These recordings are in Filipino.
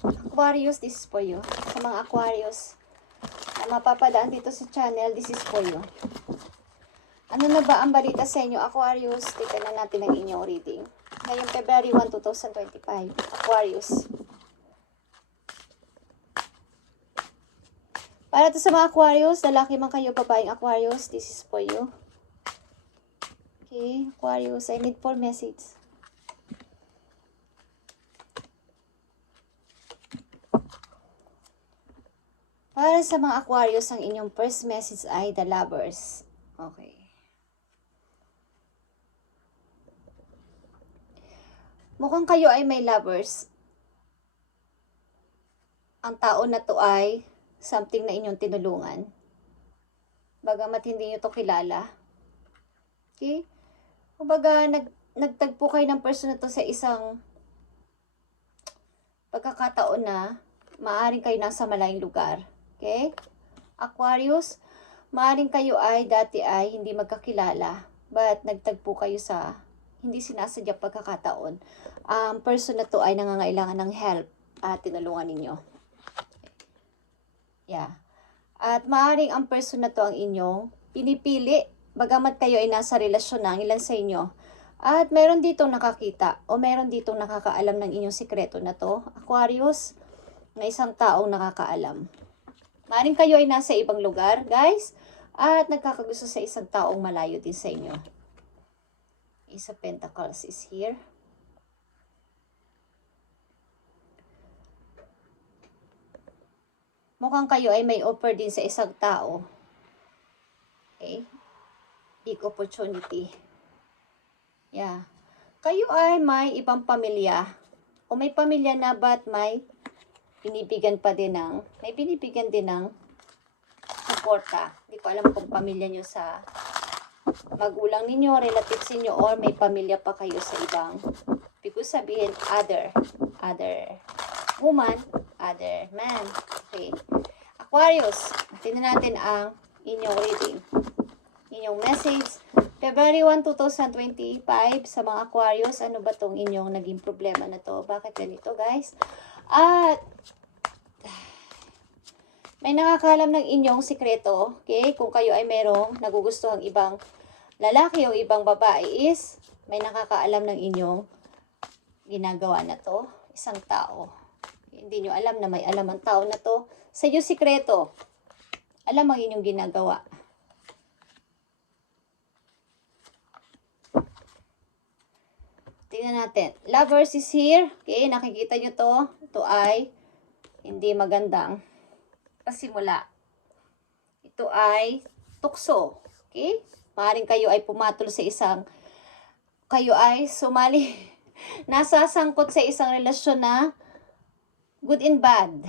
Aquarius, this is for you. Sa mga Aquarius na mapapadaan dito sa channel, this is for you. Ano na ba ang balita sa inyo, Aquarius? Tignan na natin ang inyong reading. Ngayong February 1, 2025. Aquarius. Para to sa mga Aquarius, lalaki man kayo, babaeng Aquarius, this is for you. Okay, Aquarius, I need 4 message. Para sa mga Aquarius, ang inyong first message ay the lovers. Okay. Mukhang kayo ay may lovers. Ang tao na to ay something na inyong tinulungan. Bagamat hindi nyo to kilala. Okay? Kumbaga, nagtagpo kayo ng person na to sa isang pagkakataon na maaaring kayo nasa malayong lugar. Okay? Aquarius, maaaring kayo ay dati ay hindi magkakilala. But nagtagpo kayo sa hindi sinasadya pagkakataon. Person na to ay nangangailangan ng help at tinulungan ninyo. Yeah. At maaaring ang person na to ang inyong pinipili. Bagamat kayo ay nasa relasyon na, ilan sa inyo. At meron ditong nakakita o meron ditong nakakaalam ng inyong sikreto na to. Aquarius, na isang taong nakakaalam. Maaaring kayo ay nasa ibang lugar, guys. At nagkakagusto sa isang taong malayo din sa inyo. Ace of Pentacles is here. Mukhang kayo ay may offer din sa isang tao. Okay? Big opportunity. Yeah. Kayo ay may ibang pamilya. O may pamilya na ba't may binibigyan din ng suporta. Hindi ko alam kung pamilya nyo sa magulang ninyo, relatives ninyo, or may pamilya pa kayo sa ibang. Ibig sabihin, other woman, other man. Okay. Aquarius, tingnan natin ang inyong reading. Inyong message. February 1, 2025 sa mga Aquarius. Ano ba tong inyong naging problema na to? Bakit ganito, guys? At may nakakalam ng inyong sikreto. Okay? Kung kayo ay merong nagugustuhang ibang lalaki o ibang babae is may nakakaalam ng inyong ginagawa na to. Isang tao. Hindi nyo alam na may alam ang tao na to. Sa iyo sikreto. Alam ang inyong ginagawa. Tingnan natin. Lovers is here. Okay, nakikita nyo to. Ito ay hindi magandang pasimula. Ito ay tukso. Okay? Maaaring kayo ay pumatol sa isang, kayo ay sumali, nasasangkot sa isang relasyon na good and bad.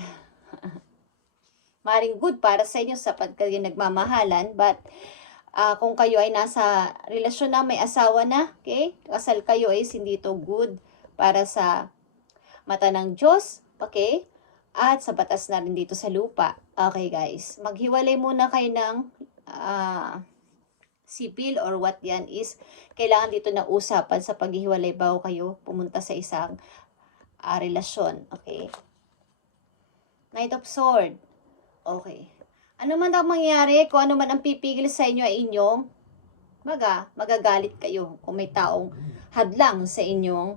Maaaring good para sa inyo sapagkat kayo nagmamahalan, but kung kayo ay nasa relasyon na may asawa na, okay? Kasal kayo is hindi to good para sa mata ng Diyos, okay? At sa batas na rin dito sa lupa. Okay, guys. Maghiwalay muna kayo ng civil or what yan is. Kailangan dito na usapan sa paghihiwalay bago kayo pumunta sa isang relasyon. Okay? Knight of Sword. Okay. Ano man ang mangyari, kung ano man ang pipigil sa inyo ay inyong magagalit kayo kung may taong hadlang sa inyong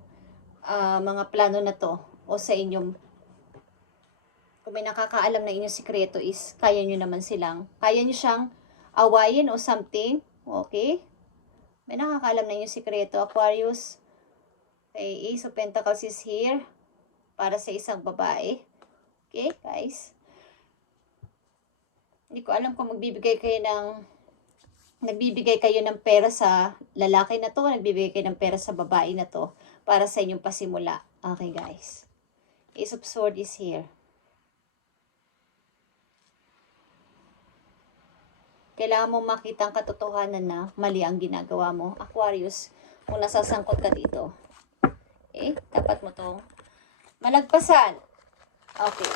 mga plano na to o sa inyong, kung may nakakaalam na inyong sikreto is kaya nyo siyang awayin o something. Okay? May nakakaalam na inyong sikreto, Aquarius. Okay, Ace of Pentacles is here para sa isang babae. Okay, guys? Hindi ko alam kung nagbibigay kayo ng pera sa lalaki na to, nagbibigay kayo ng pera sa babae na to para sa inyong pasimula. Okay, guys. Ace of Swords is here. Kailangan mo makita ang katotohanan na mali ang ginagawa mo. Aquarius, kung nasasangkot ka dito. Okay? Dapat mo itong malagpasan. Okay.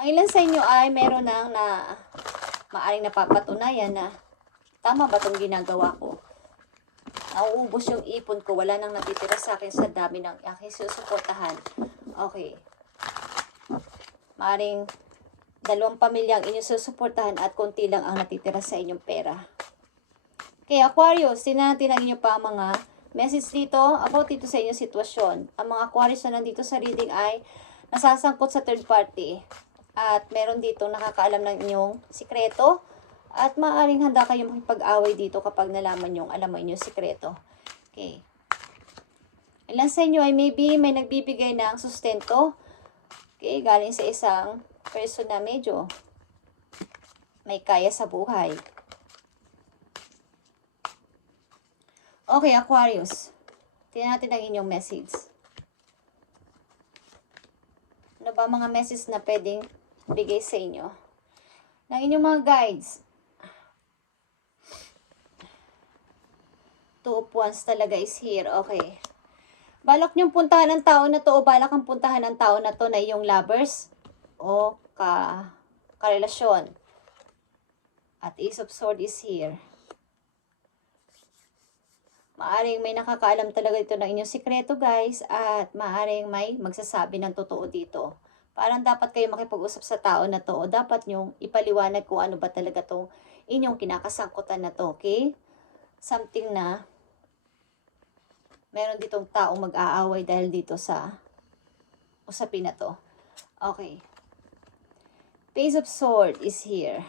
Ang ilan sa inyo ay meron na maaring napapatunayan na tama ba itong ginagawa ko? nauubos yung ipon ko, wala nang natitira sa akin sa dami ng aking susuportahan. Okay. Maaring 2 pamilyang inyong susuportahan at konti lang ang natitira sa inyong pera. Okay, Aquarius, tingnan natin ang inyong pa mga message dito about dito sa inyong sitwasyon. Ang mga Aquarius na nandito sa reading ay nasasangkot sa third party. At meron dito nakakaalam ng inyong sikreto. At maaaring handa kayong makipag-away dito kapag nalaman yung alam mo inyong sikreto. Okay. Ilan sa inyo ay maybe may nagbibigay ng sustento. Okay, galing sa isang person na medyo may kaya sa buhay. Okay, Aquarius. Tingnan natin ang inyong message. Ano ba mga message na pwedeng bigay sa inyo? Ng inyong mga guides. Two of Wands talaga is here. Okay. Balak niyong puntahan ng tao na to o balak ang puntahan ng tao na to na iyong lovers o karelasyon. At Ace of Swords is here. Maaring may nakakaalam talaga dito ng inyong sikreto, guys. At maaring may magsasabi ng totoo dito. Parang dapat kayo makipag-usap sa tao na to o dapat nyong ipaliwanag kung ano ba talaga tong inyong kinakasangkutan na to, okay? Something na meron ditong taong mag-aaway dahil dito sa usapin na to. Okay. Page of Swords is here.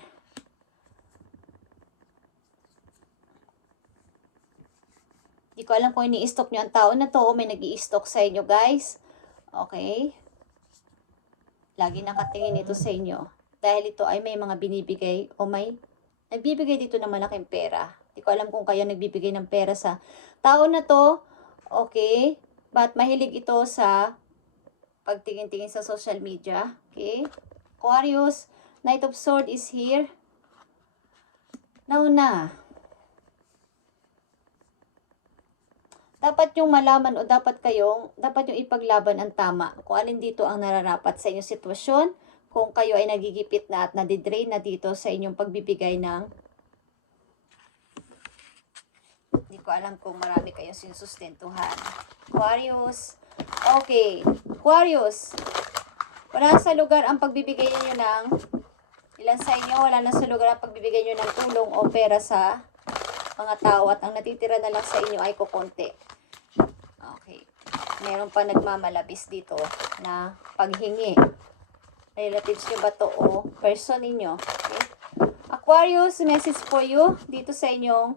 Hindi ko alam kung ini-stock nyo ang tao na to o may nag-i-stock sa inyo, guys. Okay. Lagi nakatingin ito sa inyo. Dahil ito ay may mga binibigay o may nagbibigay dito ng malaking pera. Hindi ko alam kung kayo nagbibigay ng pera sa tao na to. Okay. But mahilig ito sa pagtingin-tingin sa social media. Okay. Aquarius, Knight of Swords is here. Nauna. Dapat yung malaman o dapat yung ipaglaban ang tama kung alin dito ang nararapat sa inyong sitwasyon, kung kayo ay nagigipit na at nadidrain na dito sa inyong pagbibigay ng hindi ko alam kung marami kayong sinusustentuhan. Aquarius. Okay. Aquarius. Wala sa lugar ang pagbibigay niyo ng ilan sa inyo, wala na sa lugar ang pagbibigay niyo ng tulong o pera sa mga tao at ang natitira na lang sa inyo ay kukonti. Okay. Meron pa nagmamalabis dito na paghingi. Relatives nyo ba to o person ninyo? Okay. Aquarius, message for you dito sa inyong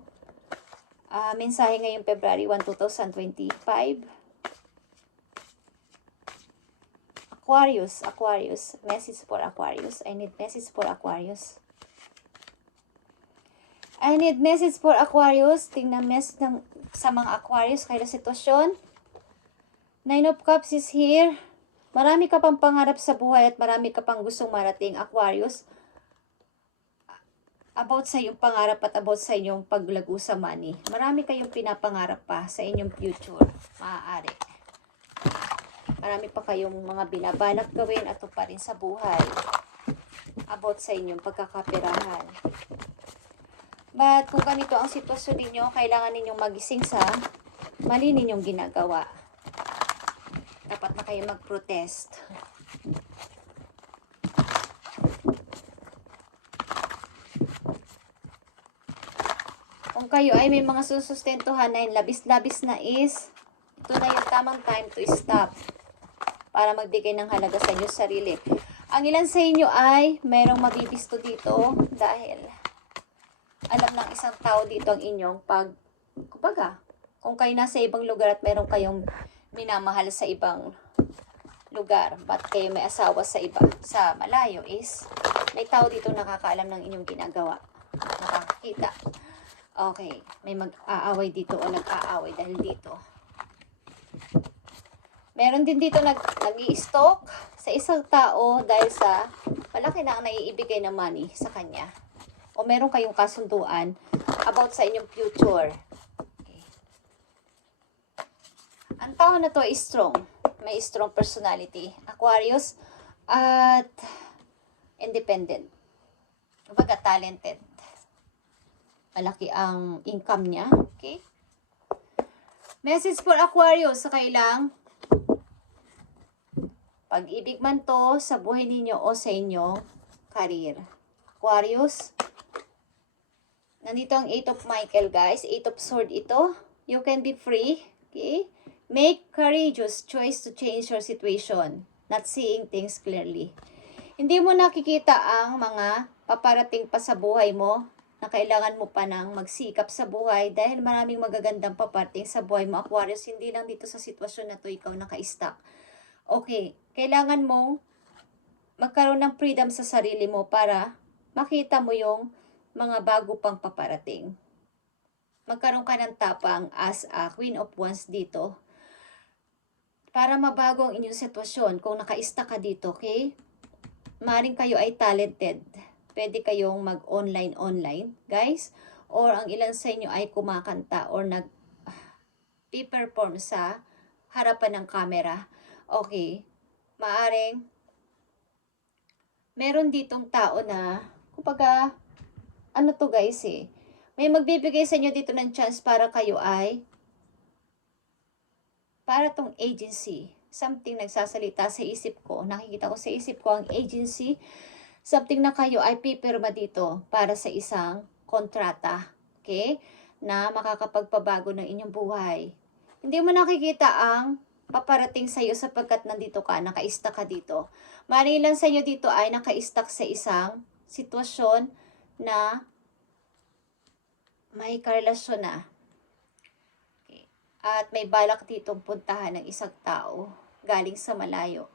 mensahe ngayong February 1, 2025. Aquarius, message for Aquarius. I need message for Aquarius. I need message for Aquarius. Tingnan message sa mga Aquarius kaya sitwasyon. 9 of Cups is here. Marami ka pang pangarap sa buhay at marami ka pang gustong marating, Aquarius. About sa iyong pangarap at about sa inyong paglago sa money. Marami kayong pinapangarap pa sa inyong future. Maaari. Marami pa kayong mga binabalak gawin at pa rin sa buhay. About sa inyong pagkakapirahan. But kung ganito ang sitwasyon ninyo, kailangan ninyong magising sa mali ninyong ginagawa. Dapat na kayo mag-protest. Kung kayo ay may mga susustentuhan na yung labis-labis na ito na yung tamang time to stop para magbigay ng halaga sa inyong sarili. Ang ilan sa inyo ay mayroong mabibisto dito dahil alam ng isang tao dito ang inyong kumbaga, kung kayo nasa ibang lugar at meron kayong minamahal sa ibang lugar, but kayo may asawa sa malayo is, may tao dito nakakaalam ng inyong ginagawa. Nakakakita. Okay, may mag-aaway dito o nag-aaway dahil dito. Meron din dito nag-i-stalk sa isang tao dahil sa malaki na ang naiibigay na money sa kanya. O meron kayong kasunduan about sa inyong future. Okay. Ang tao na to is strong. May strong personality. Aquarius at independent. Kumbaga talented. Malaki ang income niya. Okay? Message for Aquarius, sa kailang pag-ibig man to sa buhay ninyo o sa inyong career. Aquarius, nandito ang 8 of Michael, guys. 8 of Sword ito. You can be free. Okay? Make courageous choice to change your situation. Not seeing things clearly. Hindi mo nakikita ang mga paparating pa sa buhay mo na kailangan mo pa nang magsikap sa buhay dahil maraming magagandang paparating sa buhay mo, Aquarius. Hindi lang dito sa sitwasyon na to ikaw naka-stuck. Okay, kailangan mong magkaroon ng freedom sa sarili mo para makita mo yung mga bago pang paparating. Magkaroon ka ng tapang as a Queen of Wands dito para mabago ang inyong sitwasyon kung naka-stuck ka dito, okay? Maring kayo ay talented. Pwede kayong mag-online, guys. Or ang ilan sa inyo ay kumakanta or nag-perform sa harapan ng camera. Okay. Maaring meron ditong tao na, kumbaga, ano to guys may magbibigay sa inyo dito ng chance para kayo ay, para tong agency. Something nagsasalita sa isip ko. Nakikita ko sa isip ko ang agency. Something na kayo ay pipirma dito para sa isang kontrata. Okay? Na makakapagpabago ng inyong buhay. Hindi mo nakikita ang paparating sa iyo sapagkat nandito ka, naka-stuck ka dito. Marilang sa inyo dito ay naka-stuck sa isang sitwasyon na may karelasyon na. Okay. At may balak ditong puntahan ng isang tao galing sa malayo.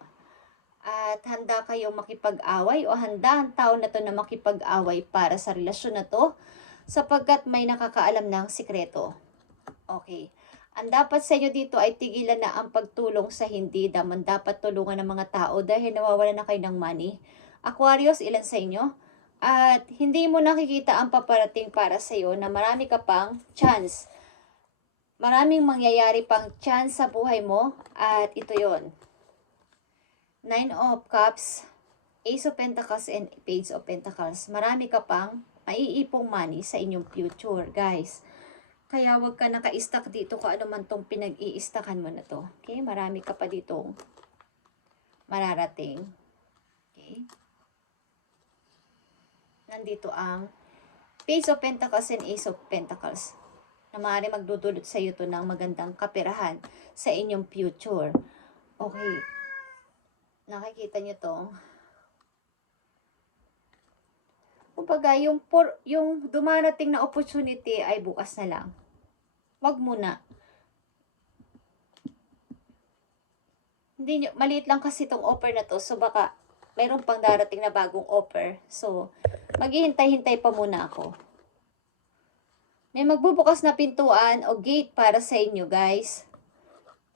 At handa kayong makipag-away o handa ang tao na to na makipag-away para sa relasyon na to sapagkat may nakakaalam ng sikreto. Okay. Ang dapat sa inyo dito ay tigilan na ang pagtulong sa hindi daman dapat tulungan ng mga tao dahil nawawala na kayo ng money. Aquarius, ilan sa inyo? At hindi mo nakikita ang paparating para sa iyo na marami ka pang chance. Maraming mangyayari pang chance sa buhay mo at ito yon. 9 of Cups, Ace of Pentacles, and Page of Pentacles. Marami ka pang maiipong money sa inyong future, guys. Kaya wag ka naka-stuck dito kung ano man tong pinag-i-stackan mo na to. Okay? Marami ka pa ditong mararating. Okay? Nandito ang Page of Pentacles and Ace of Pentacles na maaari magdudulot sa iyo to ng magandang kaperahan sa inyong future. Okay. Nakikita nyo to. Kumbaga, yung dumarating na opportunity ay bukas na lang. Wag muna. Hindi nyo, maliit lang kasi itong offer na to. So, baka mayroon pang darating na bagong offer. So, maghihintay-hintay pa muna ako. May magbubukas na pintuan o gate para sa inyo, guys.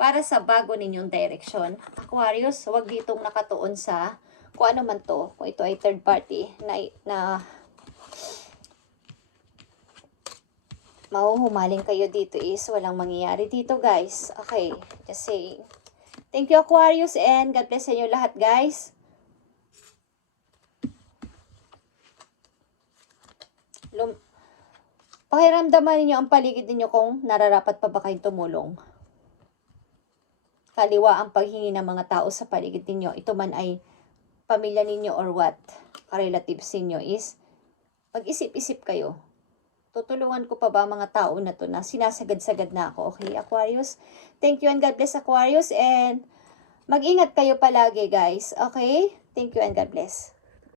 Para sa bago ninyong direction. Aquarius, huwag ditong nakatuon sa kung ano man to. Kung ito ay third party na mahuhumaling kayo dito is walang mangyayari dito, guys. Okay, just saying. Thank you, Aquarius, and God bless sa inyo lahat, guys. Pakiramdaman ninyo ang paligid ninyo kung nararapat pa ba kayong tumulong. Kaliwa ang paghingi ng mga tao sa paligid ninyo. Ito man ay pamilya ninyo or what, relatives ninyo is, mag-isip-isip kayo. Tutulungan ko pa ba mga tao na to na sinasagad-sagad na ako. Okay, Aquarius? Thank you and God bless, Aquarius. And mag-ingat kayo palagi, guys. Okay? Thank you and God bless.